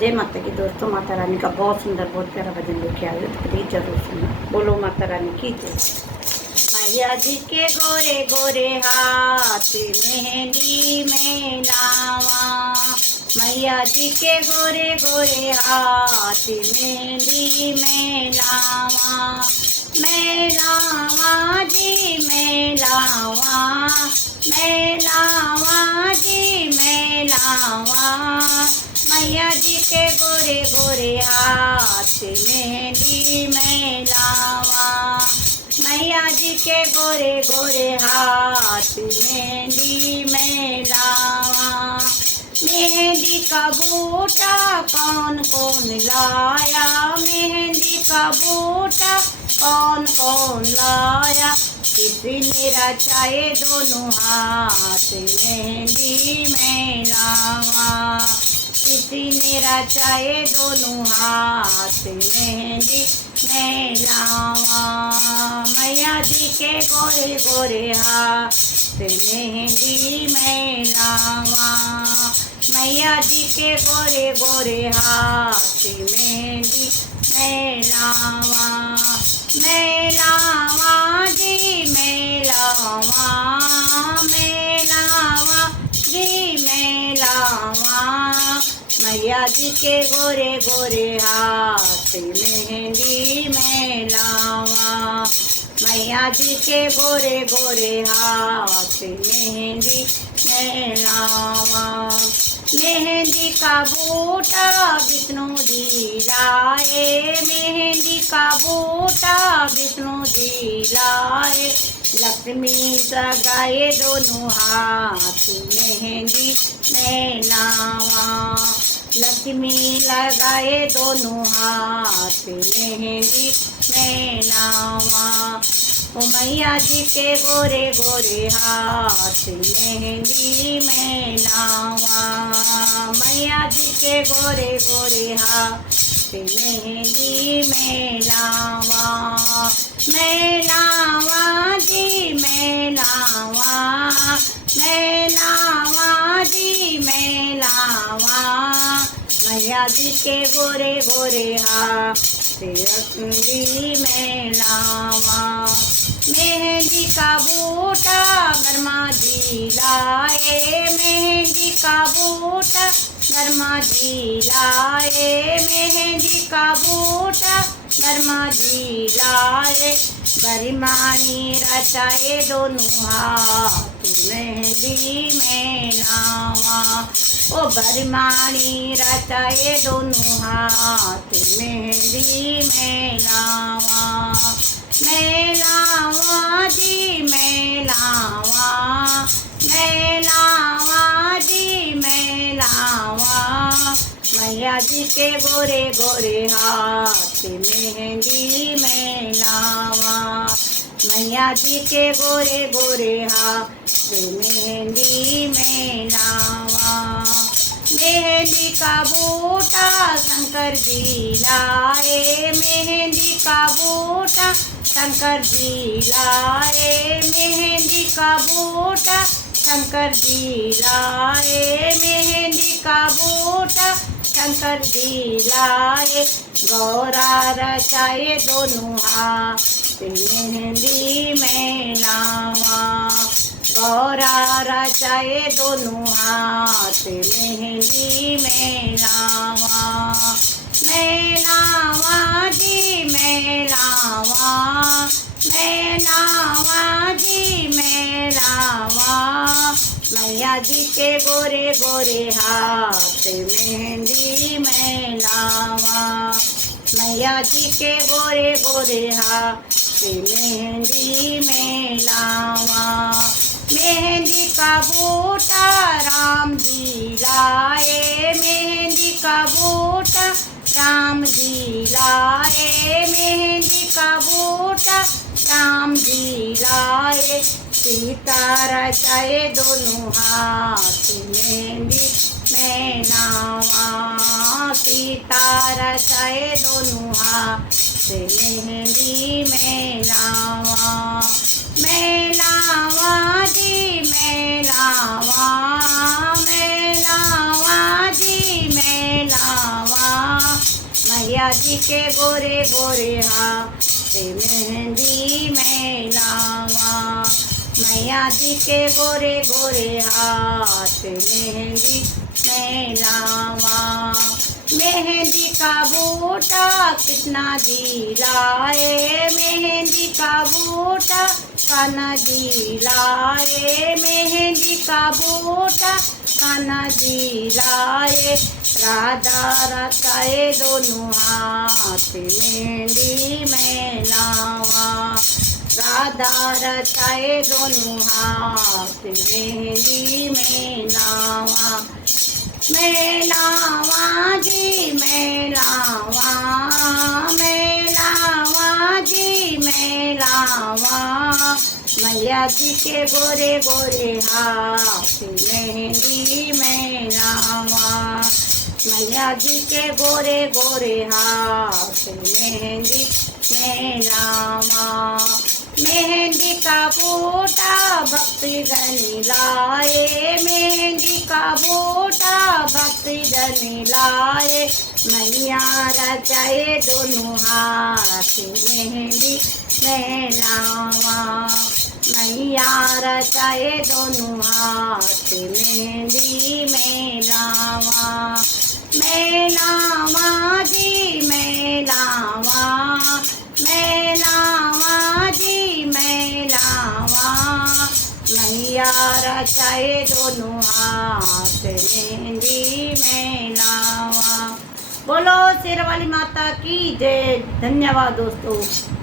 जय माता की दोस्तों, माता रानी का बहुत सुंदर बहुत प्यारा भजन लेके आए हो, तो प्लीज जरूर सुनो। बोलो माता रानी की जय। मैया जी के गोरे गोरे हाथ मेहंदी में लावा, मैया जी के गोरे गोरे हाथ मेहंदी में लावा, मैं लावा जी मैं लावा, मैं लावा जी मैं लावा, मैया जी के गोरे गोरे हाथ मेहंदी में लावा, मैया जी के गोरे गोरे हाथ मेहंदी में लावा, मेहंदी का बूटा कौन कौन लाया, मेहंदी का बूटा कौन कौन लाया, किसी ने रचाए दोनों हाथ मेहंदी में लावा, किसी ने रचाए दोनों हाथ मेहंदी में लावा, मैया जी के गोरे गोरे हाथ मेहंदी में लावा, मैया जी के गोरे गोरे हाथ मेहंदी में लावा, मैं लावा जी मैं लावा, मैं लावा जी मैं लावा, मैया जी के गोरे गोरे हाथ मेहंदी में लावा, मैया जी के गोरे गोरे हाथ मेहंदी में लावा, मेहंदी का बूटा विष्णु जी लाए, मेहंदी का बूटा विष्णु जी लाए, लक्ष्मी सगाए दोनों हाथ मेहंदी में लावा, लक्ष्मी लगाए दोनों हाथ मेहंदी में लावा, ओ मैया जी के गोरे गोरे हाथ मेहंदी में लावा, मैया जी के गोरे गोरे हाथ मेहंदी में लावा, मैं लावा जी मैं लावा, मैं लावा जी मैं लावा, मैया जी के गोरे गोरे हाथ मेहंदी में लावा, मेहंदी का बूटा ब्रह्मा जी लाए, मेहंदी का बूटा ब्रह्मा जी लाए, मेहंदी का बूटा ब्रह्मा जी लाए, बरिमानी रचाए दोनों हाथ मेहंदी में लावा, ओ बरिमानी रचाए दोनों हाथ मेहंदी में लावा, मैं लावा जी मैं लावा, मैं लावा जी मैं लावा, मैया जी के गोरे गोरे हाथ मेहंदी में लावा, मैया जी के गोरे गोरे हाथ मेहंदी में लावा, मेहंदी का बूटा शंकर जी लाए, मेहंदी का बूटा शंकर जी लाए, मेहंदी का बूटा शंकर जी लाए, मेहंदी का बूटा शंकर जी लाए, गौरा रचाए दोनों हाथ मेहंदी में लावा, गौरा रचाए दोनों हाथ मेहंदी में लावा, मैं लावा जी मैं लावा, मैं लावा जी मैं लावा, मैया जी के गोरे गोरे हाथ मेहंदी में लावा, मैया जी के गोरे गोरे हाथ मेहंदी में लावा, मेहंदी का बूटा राम जी लाए, मेहंदी का बूटा राम जी लाए, मेहंदी का बूटा राम जी लाए, सीता रचाए दोनों हाथ मेहंदी में लावा, सीता रचाए दोनों हाथ मेहंदी में लावा, मैं लावा जी मैं लावा, मैं लावा जी मैं लावा, मैया जी के गोरे गोरे हाथ मेहंदी मैं लावा। मैया जी के गोरे गोरे हाथ मेहंदी मैं लावा। मेहंदी का बूटा कितना जी लाए, मेहंदी का बूटा कान्हा जी लाए, मेहंदी का बूटा कान्हा जी लाए। राधा रचाए दोनों हाथ मेहंदी में लावा। राधा रचाए दोनों हाथ मेहंदी में लावा। मैं लावा जी मैं लावा, मैं लावा जी मैं लावा। मैया जी के गोरे गोरे हाथ मेहंदी मैं लावा। मैया जी के गोरे गोरे हाथ मेहंदी मैं लावा। मेहंदी का बूटा भक्ति धनी लाए, मेहंदी का बूटा भक्ति धनी लाए। मैया रचाए दोनों हाथ मेहंदी में लावा। मैया रचाए दोनों हाथ मेहंदी में लावा। मैं लावा जी मैं लावा, मैं लावा जी मैं लावा। मैया रचाए दोनों हाथ मेहंदी में लावा। बोलो शेर वाली माता की जय। धन्यवाद दोस्तों।